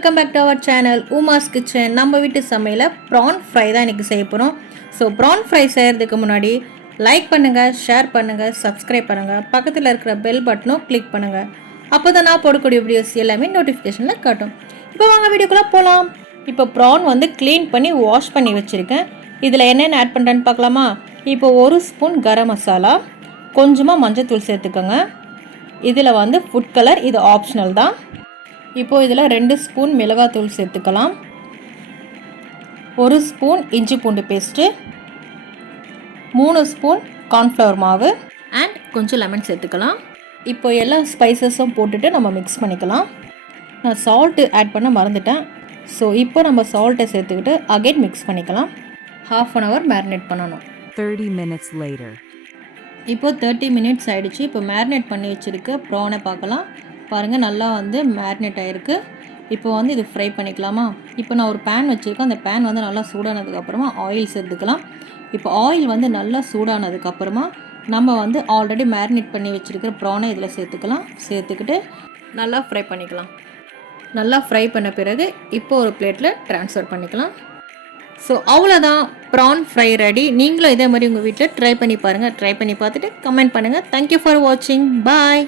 Welcome back to our channel Uma's kitchen. நம்ம வீட்டு சமையலில் ப்ரான் ஃப்ரை தான் இன்றைக்கி செய்ய போகிறோம். ஸோ ப்ரான் ஃப்ரை செய்கிறதுக்கு முன்னாடி லைக் பண்ணுங்கள், ஷேர் பண்ணுங்கள், சப்ஸ்கிரைப் பண்ணுங்கள், பக்கத்தில் இருக்கிற பெல் பட்டனும் கிளிக் பண்ணுங்கள். அப்போ தான் நான் போடக்கூடிய வீடியோஸ் எல்லாமே நோட்டிஃபிகேஷனில் காட்டும். இப்போ வாங்க வீடியோக்குள்ளே போகலாம். இப்போ ப்ரான் வந்து க்ளீன் பண்ணி வாஷ் பண்ணி வச்சுருக்கேன். இதில் என்னென்ன ஆட் பண்ணுறேன்னு பார்க்கலாமா? இப்போ 1 ஸ்பூன் கரம் மசாலா, கொஞ்சமாக மஞ்சள் சேர்த்துக்கோங்க. இதில் வந்து ஃபுட் கலர், இது ஆப்ஷனல் தான். இப்போது இதில் 2 ஸ்பூன் மிளகாத்தூள் சேர்த்துக்கலாம். 1 ஸ்பூன் இஞ்சி பூண்டு பேஸ்ட்டு, 3 ஸ்பூன் கார்ன்ஃப்ளவர் மாவு அண்ட் கொஞ்சம் லெமன் சேர்த்துக்கலாம். இப்போ எல்லா ஸ்பைசஸும் போட்டுட்டு நம்ம மிக்ஸ் பண்ணிக்கலாம். நான் சால்ட்டு ஆட் பண்ண மறந்துட்டேன். ஸோ இப்போ நம்ம சால்ட்டை சேர்த்துக்கிட்டு அகைன் மிக்ஸ் பண்ணிக்கலாம். 1/2 அன் ஹவர் மேரினேட் பண்ணணும். 30 minutes later. இப்போது 30 மினிட்ஸ் ஆகிடுச்சு. இப்போ மேரினேட் பண்ணி வச்சுருக்க ப்ரானை பார்க்கலாம். பாருங்கள், நல்லா வந்து மேரினேட் ஆகிருக்கு. இப்போ வந்து இது ஃப்ரை பண்ணிக்கலாமா? இப்போ நான் ஒரு பேன் வச்சுருக்கேன். அந்த பேன் வந்து நல்லா சூடானதுக்கப்புறமா ஆயில் சேர்த்துக்கலாம். இப்போ ஆயில் வந்து நல்லா சூடானதுக்கப்புறமா நம்ம வந்து ஆல்ரெடி மேரினேட் பண்ணி வச்சுருக்கிற ப்ரானை இதில் சேர்த்துக்கலாம். சேர்த்துக்கிட்டு நல்லா ஃப்ரை பண்ணிக்கலாம். நல்லா ஃப்ரை பண்ண பிறகு இப்போ ஒரு பிளேட்டில் ட்ரான்ஸ்ஃபர் பண்ணிக்கலாம். ஸோ அவ்வளோதான், ப்ரான் ஃப்ரை ரெடி. நீங்களும் இதே மாதிரி உங்கள் வீட்டில் ட்ரை பண்ணி பாருங்கள். ட்ரை பண்ணி பார்த்துட்டு கமெண்ட் பண்ணுங்கள். தேங்க்யூ ஃபார் வாட்சிங். பாய்.